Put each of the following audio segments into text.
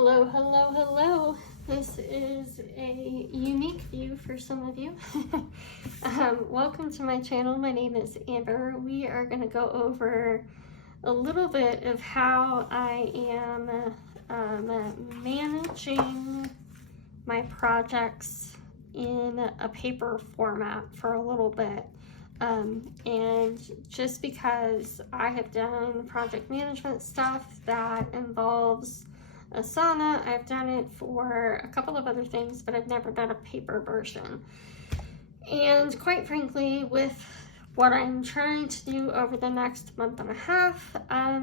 Hello, hello, hello. This is a unique view for some of you. Welcome to my channel. My name is Amber. We are going to go over a little bit of how I am managing my projects in a paper format for a little bit. And just because I have done project management stuff that involves Asana, I've done it for a couple of other things, but I've never done a paper version. And quite frankly, with what I'm trying to do over the next month and a half, I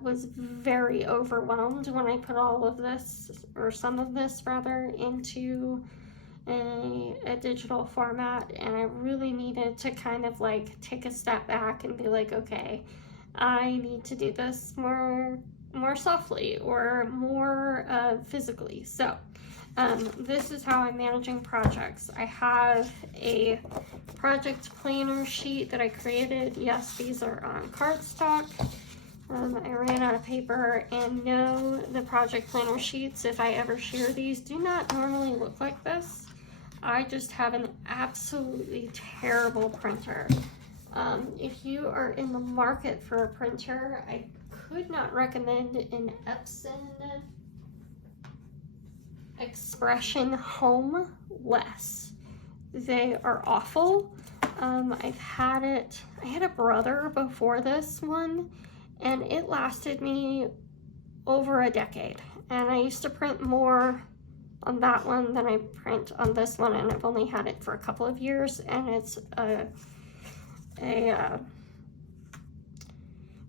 was very overwhelmed when I put all of this, or some of this rather, into a digital format, and I really needed to kind of like take a step back and be like, okay, I need to do this more softly or more physically. So this is how I'm managing projects. I have a project planner sheet that I created. Yes, these are on cardstock. I ran out of paper, and no, the project planner sheets, if I ever share these, do not normally look like this. I just have an absolutely terrible printer. If you are in the market for a printer, I could not recommend an Epson Expression Home less. They are awful. I had a brother before this one, and it lasted me over a decade. And I used to print more on that one than I print on this one, and I've only had it for a couple of years, and it's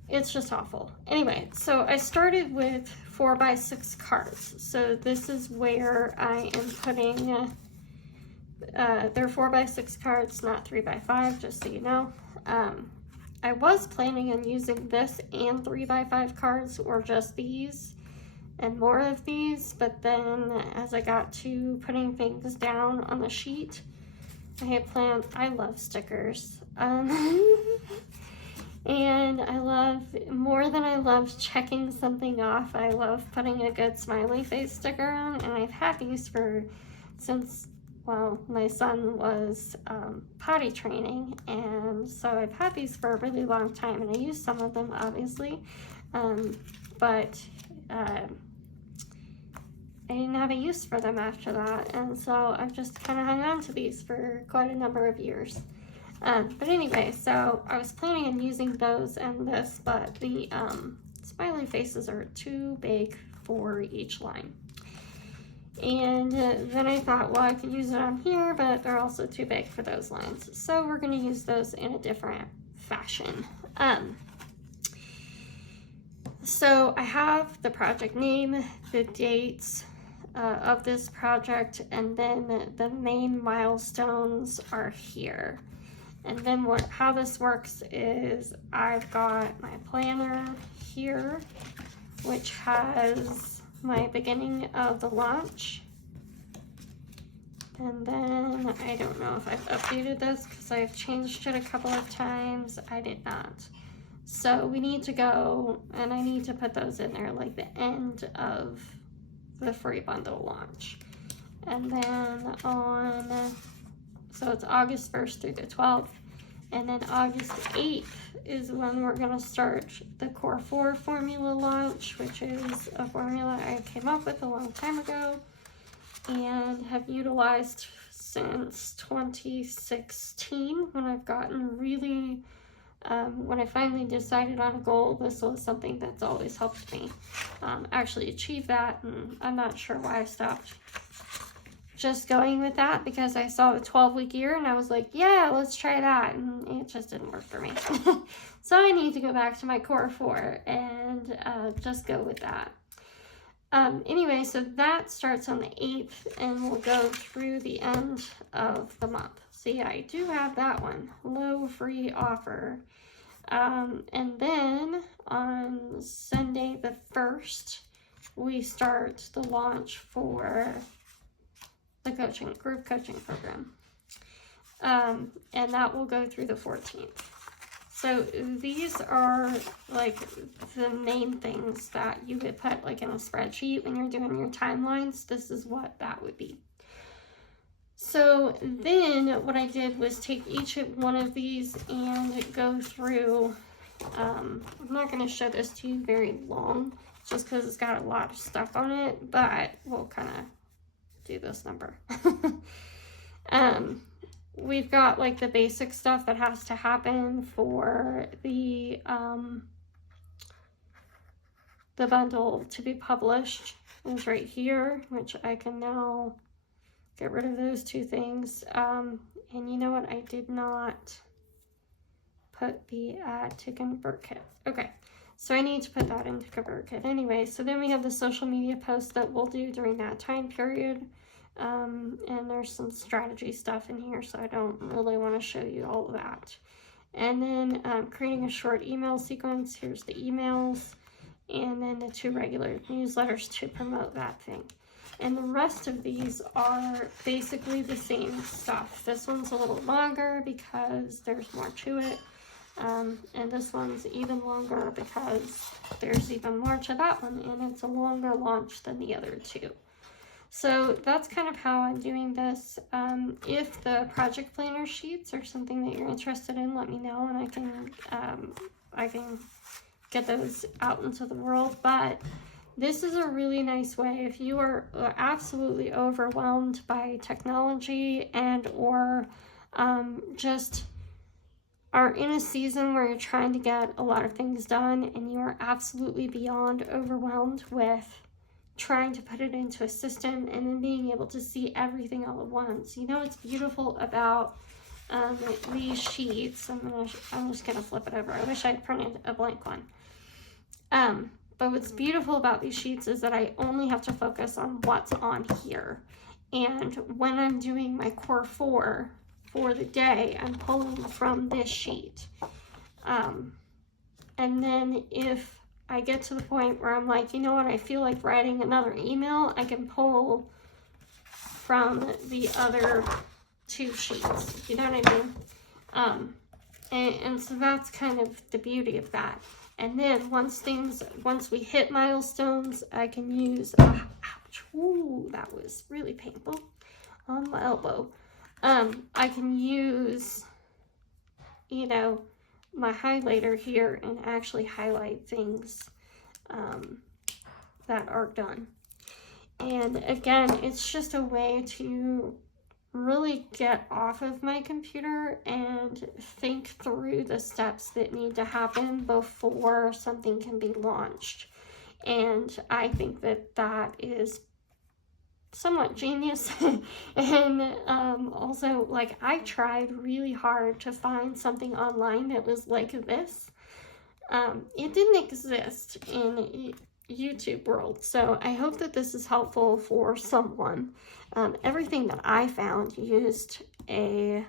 it's just awful. Anyway, so I started with 4x6 cards. So this is where I am putting they're 4x6 cards, not 3x5, just so you know. I was planning on using this and 3x5 cards, or just these and more of these, but then as I got to putting things down on the sheet, I had planned, I love stickers, and I love, more than I love checking something off, I love putting a good smiley face sticker on, and I've had these since, well, my son was potty training, and so I've had these for a really long time, and I use some of them, obviously, but I didn't have a use for them after that, and so I've just kind of hung on to these for quite a number of years. But anyway, so I was planning on using those and this, but the smiley faces are too big for each line. And then I thought, well, I could use it on here, but they're also too big for those lines. So we're going to use those in a different fashion. So I have the project name, the dates of this project, and then the main milestones are here. And then how this works is I've got my planner here, which has my beginning of the launch. And then I don't know if I've updated this because I've changed it a couple of times. I did not. So we need to go, and I need to put those in there, like the end of the free bundle launch. And then so it's August 1st through the 12th. And then August 8th is when we're gonna start the Core 4 formula launch, which is a formula I came up with a long time ago and have utilized since 2016, when I've gotten really, when I finally decided on a goal. This was something that's always helped me actually achieve that, and I'm not sure why I stopped just going with that, because I saw a 12-week year and I was like, yeah, let's try that, and it just didn't work for me. So I need to go back to my Core 4 and just go with that. Anyway, so that starts on the 8th and will go through the end of the month. So yeah, I do have that one, low free offer. And then on Sunday the 1st, we start the launch for the group coaching program. And that will go through the 14th. So these are like the main things that you would put like in a spreadsheet when you're doing your timelines. This is what that would be. So then what I did was take each one of these and go through, I'm not going to show this to you very long just because it's got a lot of stuff on it, but we'll kind of do this number. We've got like the basic stuff that has to happen for the bundle to be published is right here, which I can now get rid of those two things. And you know what? I did not put the to ConvertKit. Okay, so I need to put that into ConvertKit anyway. So then we have the social media posts that we'll do during that time period. And there's some strategy stuff in here, so I don't really want to show you all of that. And then creating a short email sequence. Here's the emails, and then the 2 regular newsletters to promote that thing. And the rest of these are basically the same stuff. This one's a little longer because there's more to it. And this one's even longer because there's even more to that one, and it's a longer launch than the other 2. So that's kind of how I'm doing this. If the project planner sheets are something that you're interested in, let me know, and I can get those out into the world. But this is a really nice way if you are absolutely overwhelmed by technology and or just are in a season where you're trying to get a lot of things done and you are absolutely beyond overwhelmed with trying to put it into a system and then being able to see everything all at once. You know what's beautiful about these sheets? I'm just gonna flip it over. I wish I'd printed a blank one. But what's beautiful about these sheets is that I only have to focus on what's on here. And when I'm doing my core 4 for the day, I'm pulling from this sheet. And then if I get to the point where I'm like, you know what, I feel like writing another email, I can pull from the other 2 sheets. You know what I mean? And so that's kind of the beauty of that. And then once we hit milestones, I can use, ouch, ooh, that was really painful on my elbow. I can use, you know, my highlighter here and actually highlight things that are done. And again, it's just a way to really get off of my computer and think through the steps that need to happen before something can be launched. And I think that that is somewhat genius. And also, like, I tried really hard to find something online that was like this. It didn't exist in YouTube world, so I hope that this is helpful for someone. Everything that I found used a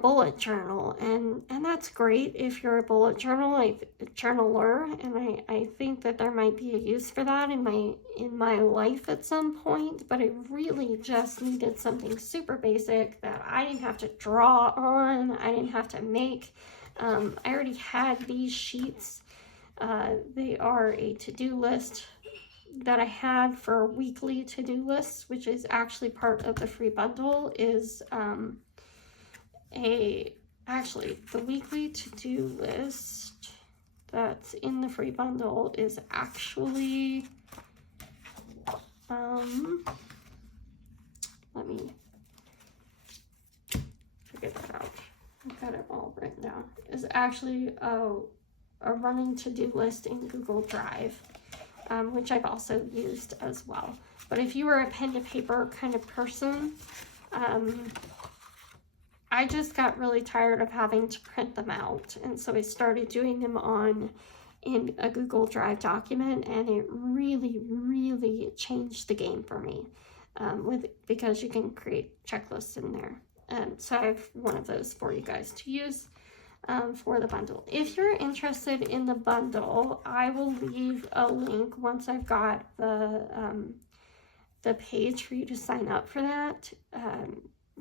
bullet journal, and that's great if you're a bullet journaler, and I think that there might be a use for that in my life at some point. But I really just needed something super basic that I didn't have to draw on, I didn't have to make. I already had these sheets. They are a to-do list that I had for weekly to-do lists, which is actually part of the free bundle. Is actually the weekly to-do list that's in the free bundle is actually let me figure that out. I've got it all written down. Is actually a running to-do list in Google Drive, which I've also used as well. But if you were a pen to paper kind of person, I just got really tired of having to print them out, and so I started doing them in a Google Drive document, and it really changed the game for me, because you can create checklists in there. So I have one of those for you guys to use for the bundle. If you're interested in the bundle, I will leave a link once I've got the page for you to sign up for that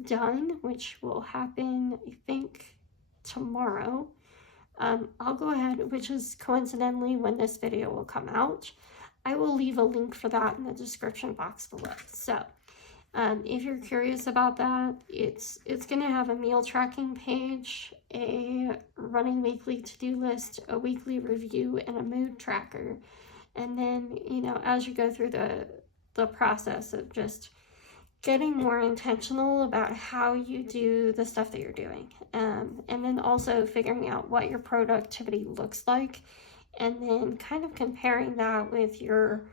done, which will happen, I think, tomorrow, I'll go ahead, which is coincidentally when this video will come out. I will leave a link for that in the description box below. So if you're curious about that, it's going to have a meal tracking page, a running weekly to-do list, a weekly review, and a mood tracker. And then, you know, as you go through the process of just getting more intentional about how you do the stuff that you're doing. And then also figuring out what your productivity looks like, and then kind of comparing that with your,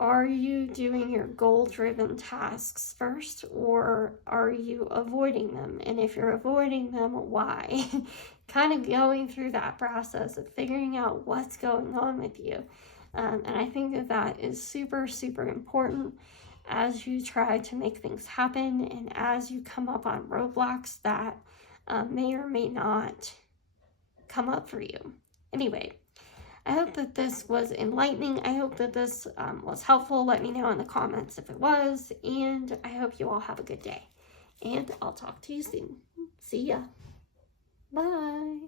are you doing your goal-driven tasks first, or are you avoiding them? And if you're avoiding them, why? Kind of going through that process of figuring out what's going on with you. And I think that is super, super important as you try to make things happen, and as you come up on roadblocks that may or may not come up for you. Anyway, I hope that this was enlightening. I hope that this was helpful. Let me know in the comments if it was, and I hope you all have a good day. And I'll talk to you soon. See ya. Bye.